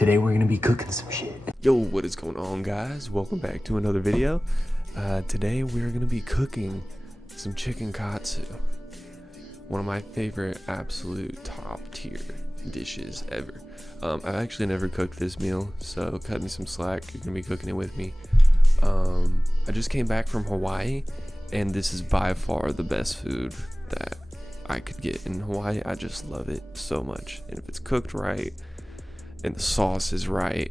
Today we're gonna be cooking some shit. Yo, what is going on, guys? Welcome back to another video. Today we're gonna be cooking some chicken katsu. One of my favorite absolute top tier dishes ever. I've actually never cooked this meal, so cut me some slack. You're gonna be cooking it with me. I just came back from Hawaii, and this is by far the best food that I could get in Hawaii. I just love it so much, and if it's cooked right and the sauce is right,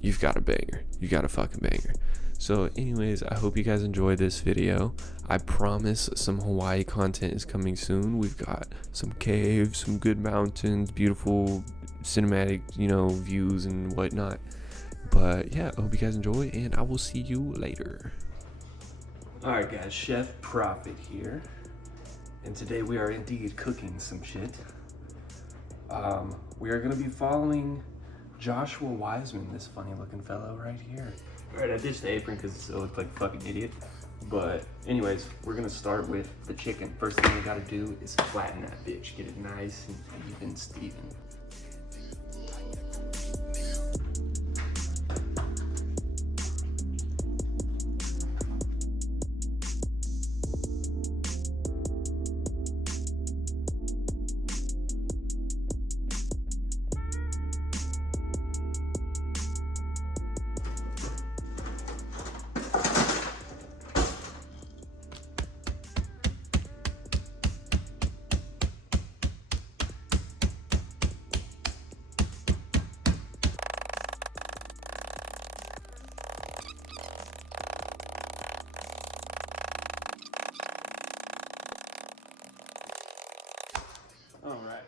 you've got a banger. You got a fucking banger. So anyways, I hope you guys enjoy this video. I promise some Hawaii content is coming soon. We've got some caves, some good mountains, beautiful cinematic, views and whatnot. But yeah, I hope you guys enjoy, and I will see you later. Alright guys, Chef Prophet here. And today we are indeed cooking some shit. We are going to be following Joshua Wiseman, this funny looking fellow right here. Alright, I ditched the apron because it looked like a fucking idiot. But anyways, we're going to start with the chicken. First thing we got to do is flatten that bitch. Get it nice and even Steven. Alright.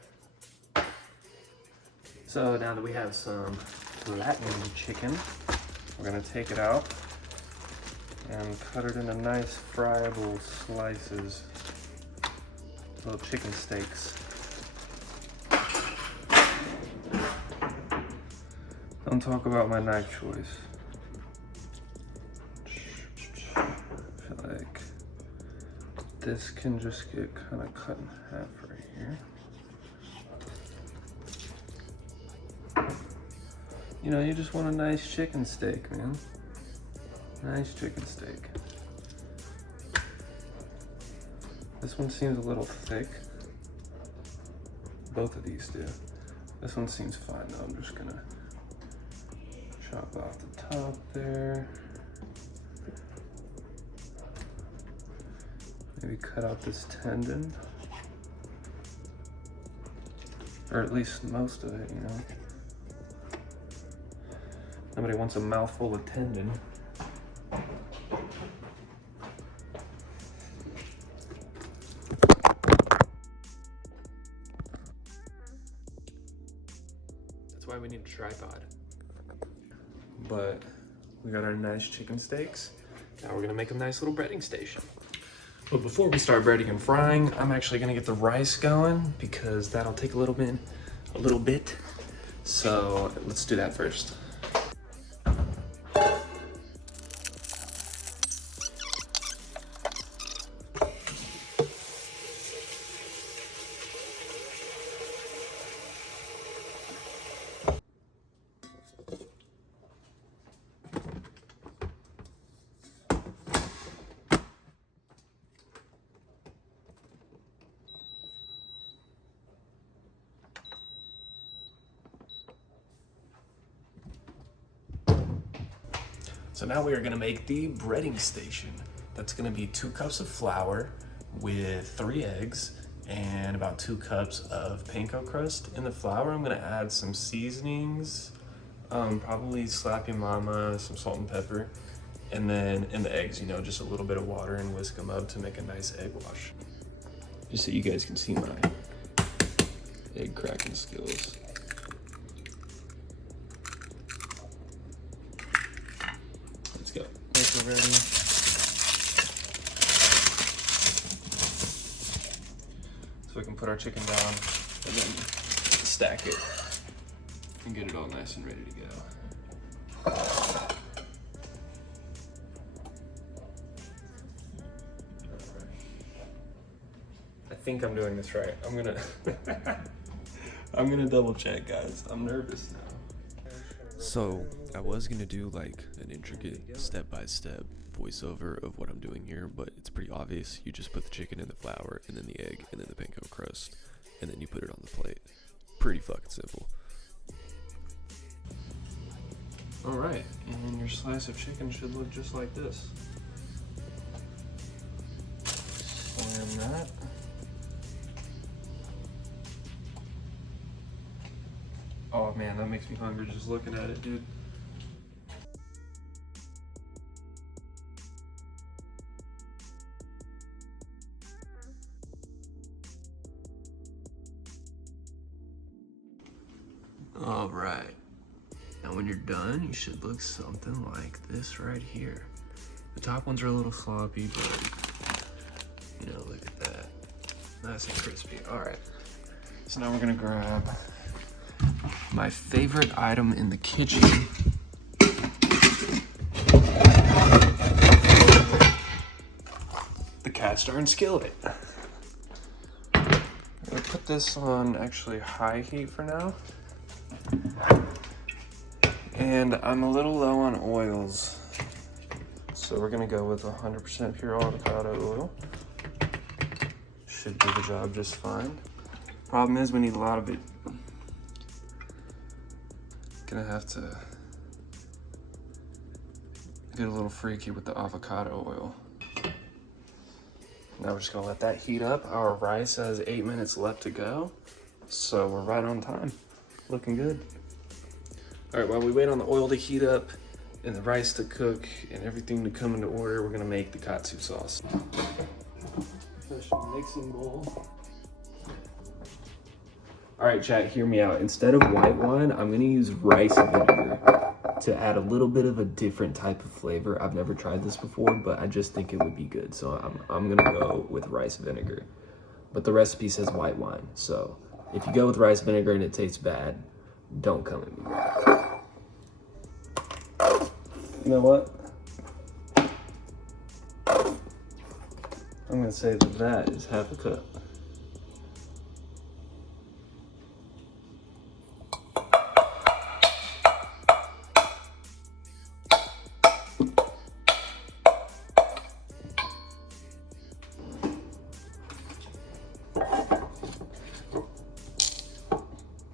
So now that we have some flattened chicken, we're going to take it out and cut it into nice friable slices. Little chicken steaks. Don't talk about my knife choice. I feel like this can just get kind of cut in half right here. You just want a nice chicken steak, man. Nice chicken steak. This one seems a little thick. Both of these do. This one seems fine though. I'm just gonna chop off the top there. Maybe cut out this tendon. Or at least most of it, Nobody wants a mouthful of tendon. That's why we need a tripod. But we got our nice chicken steaks. Now we're gonna make a nice little breading station. But before we start breading and frying, I'm actually gonna get the rice going because that'll take a little bit. So let's do that first. So now we are gonna make the breading station. That's gonna be 2 cups of flour with 3 eggs and about 2 cups of panko crust. In the flour, I'm gonna add some seasonings, probably Slappy Mama, some salt and pepper. And then in the eggs, just a little bit of water and whisk them up to make a nice egg wash. Just so you guys can see my egg cracking skills. Let's go. Eggs are ready. So we can put our chicken down and then stack it and get it all nice and ready to go. I think I'm doing this right. I'm gonna double check, guys. I'm nervous now. So I was gonna do like an intricate step-by-step voiceover of what I'm doing here, but it's pretty obvious. You just put the chicken in the flour, and then the egg, and then the panko crust, and then you put it on the plate. Pretty fucking simple. All right, and your slice of chicken should look just like this. Slam that. Oh man, that makes me hungry just looking at it, dude. All right. Now when you're done, you should look something like this right here. The top ones are a little floppy, but you know, look at that. Nice and crispy. All right. So now we're gonna grab my favorite item in the kitchen. The cast iron skillet. I'm gonna put this on actually high heat for now. And I'm a little low on oils, so we're gonna go with 100% pure avocado oil. Should do the job just fine. Problem is we need a lot of it. Gonna have to get a little freaky with the avocado oil. Now we're just gonna let that heat up. Our rice has 8 minutes left to go, so we're right on time. Looking good. All right, while we wait on the oil to heat up and the rice to cook and everything to come into order, we're gonna make the katsu sauce. Professional mixing bowl. All right, chat, hear me out. Instead of white wine, I'm gonna use rice vinegar to add a little bit of a different type of flavor. I've never tried this before, but I just think it would be good. So I'm gonna go with rice vinegar. But the recipe says white wine. So if you go with rice vinegar and it tastes bad, don't come at me. You know what? I'm gonna say that is half a cup.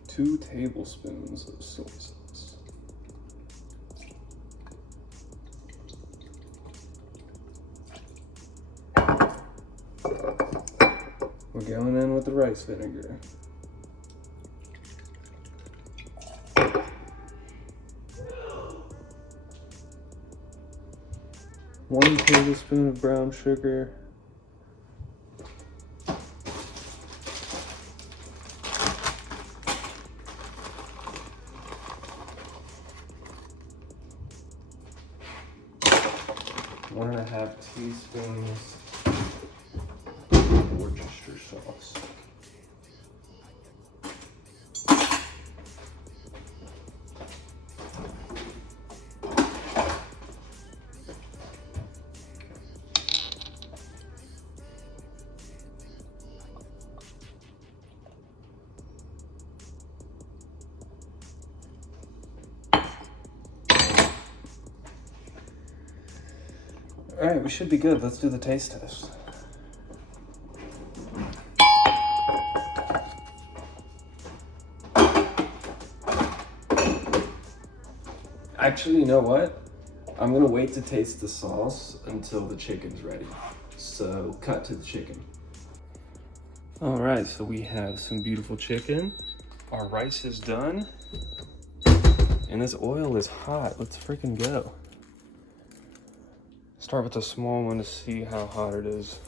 Two tablespoons of soy sauce. We're going in with the rice vinegar. One tablespoon of brown sugar. One and a half teaspoons of Worcestershire sauce. All right, we should be good. Let's do the taste test. Actually, you know what? I'm gonna wait to taste the sauce until the chicken's ready. So cut to the chicken. All right, so we have some beautiful chicken. Our rice is done. And this oil is hot. Let's freaking go. Start with a small one to see how hot it is.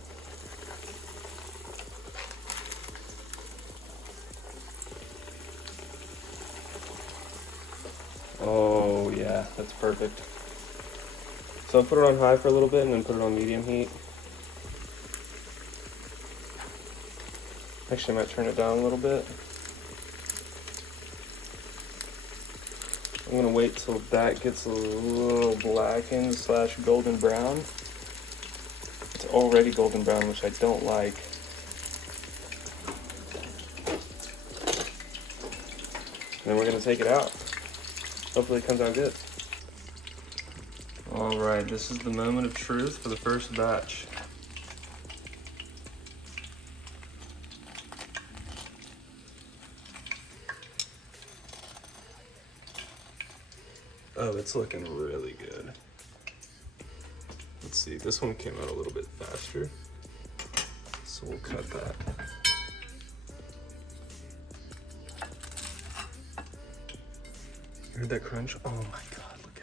Oh yeah, that's perfect. So I'll put it on high for a little bit and then put it on medium heat. Actually, I might turn it down a little bit. I'm gonna wait till that gets a little blackened / golden brown. It's already golden brown, which I don't like. Then we're gonna take it out. Hopefully it comes out good. All right, this is the moment of truth for the first batch. Oh, it's looking really good. Let's see, this one came out a little bit faster, so we'll cut that. Heard that crunch? Oh my God, look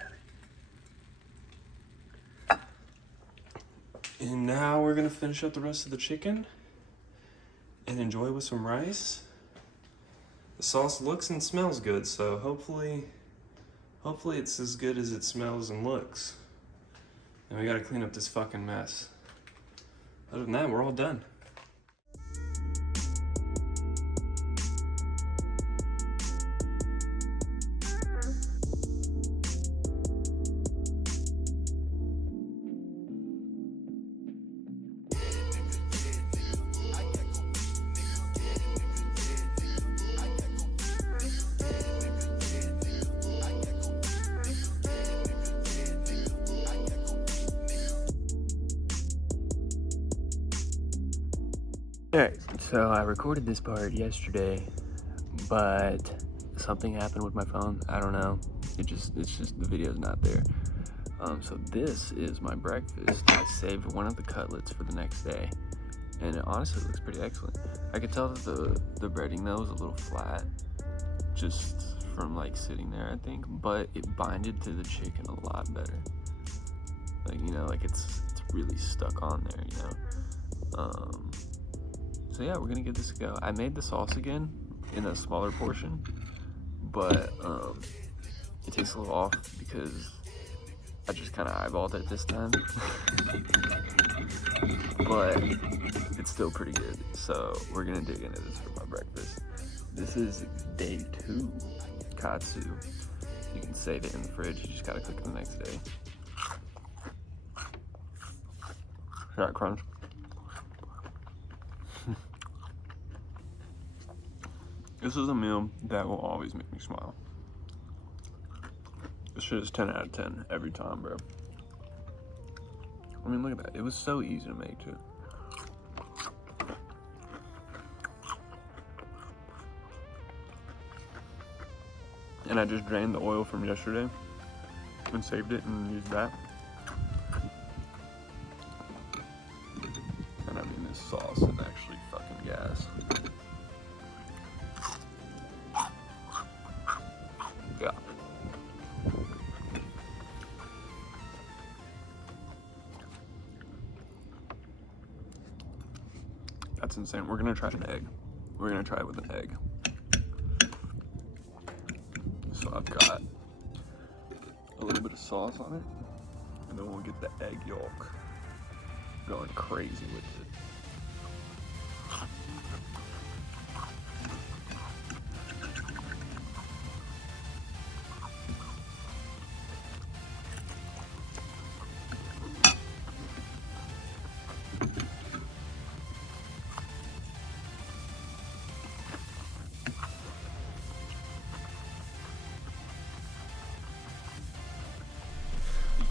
at it. And now we're gonna finish up the rest of the chicken and enjoy with some rice. The sauce looks and smells good, so hopefully it's as good as it smells and looks. And we gotta clean up this fucking mess. Other than that, we're all done. Alright, so I recorded this part yesterday, but something happened with my phone. I don't know. It's just the video's not there. So this is my breakfast. I saved one of the cutlets for the next day, and it honestly looks pretty excellent. I could tell that the breading though was a little flat, just from like sitting there, I think, but it binded to the chicken a lot better. Like, you know, like it's really stuck on there, you know. So yeah, we're gonna give this a go. I made the sauce again in a smaller portion, but it tastes a little off because I just kind of eyeballed it this time. But it's still pretty good. So we're gonna dig into this for my breakfast. This is day 2 Katsu. You can save it in the fridge. You just gotta cook it the next day. Got crunch. This is a meal that will always make me smile. This shit is 10 out of 10 every time, bro. I mean, look at that. It was so easy to make, too. And I just drained the oil from yesterday and saved it and used that. And I mean, this sauce is actually fucking gas. Yeah. That's insane. We're gonna try an egg. We're gonna try it with an egg. So I've got a little bit of sauce on it, and then we'll get the egg yolk going crazy with it.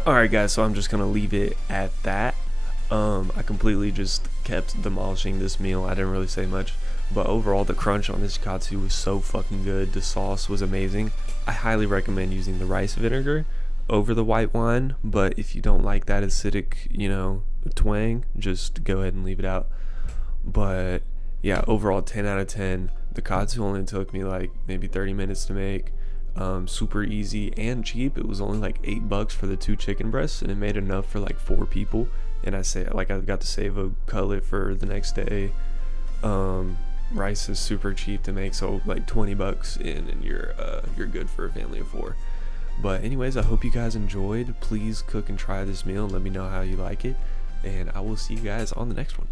Alright guys, so I'm just gonna leave it at that. I completely just kept demolishing this meal. I didn't really say much, but overall the crunch on this katsu was so fucking good. The sauce was amazing. I highly recommend using the rice vinegar over the white wine, but if you don't like that acidic, you know, twang, just go ahead and leave it out. But yeah, overall 10 out of 10. The katsu only took me like maybe 30 minutes to make. Super easy and cheap. It was only like $8 for the 2 chicken breasts, and it made enough for like 4 people. And I got to save a cutlet for the next day. Rice is super cheap to make, so like $20 in, and you're good for a family of 4. But anyways, I hope you guys enjoyed. Please cook and try this meal and let me know how you like it, and I will see you guys on the next one.